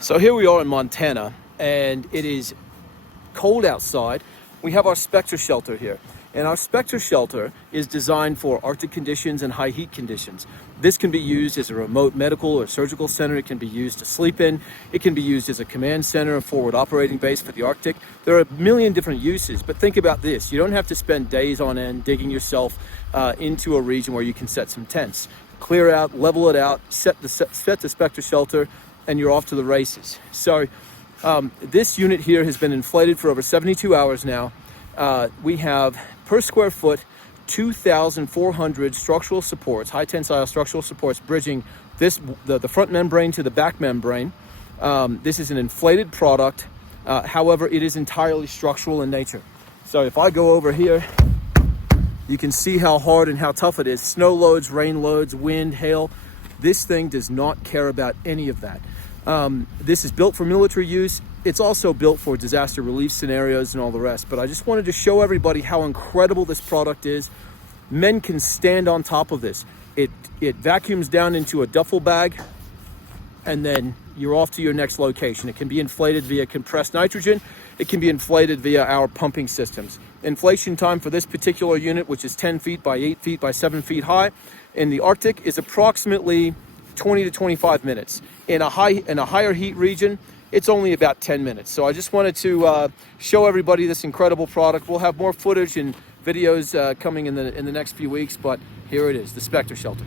So here we are in Montana, and it is cold outside. We have our Spectre Shelter here, and our Spectre Shelter is designed for Arctic conditions and high heat conditions. This can be used as a remote medical or surgical center. It can be used to sleep in. It can be used as a command center, a forward operating base for the Arctic. There are a million different uses, but think about this. You don't have to spend days on end digging yourself into a region where you can set some tents. Clear out, level it out, set the Spectre Shelter, and you're off to the races. So this unit here has been inflated for over 72 hours now. We have, per square foot, 2,400 structural supports, high tensile structural supports, bridging the front membrane to the back membrane. This is an inflated product. However, it is entirely structural in nature. So if I go over here, you can see how hard and how tough it is. Snow loads, rain loads, wind, hail. This thing does not care about any of that. This is built for military use. It's also built for disaster relief scenarios and all the rest. But I just wanted to show everybody how incredible this product is. Men can stand on top of this. It vacuums down into a duffel bag, and then you're off to your next location. It can be inflated via compressed nitrogen. It can be inflated via our pumping systems. Inflation time for this particular unit, which is 10 feet by 8 feet by 7 feet high in the Arctic, is approximately 20 to 25 minutes. In a higher heat region, it's only about 10 minutes. So I just wanted to show everybody this incredible product. We'll have more footage and videos coming in the next few weeks, but here it is, the Spectre Shelter.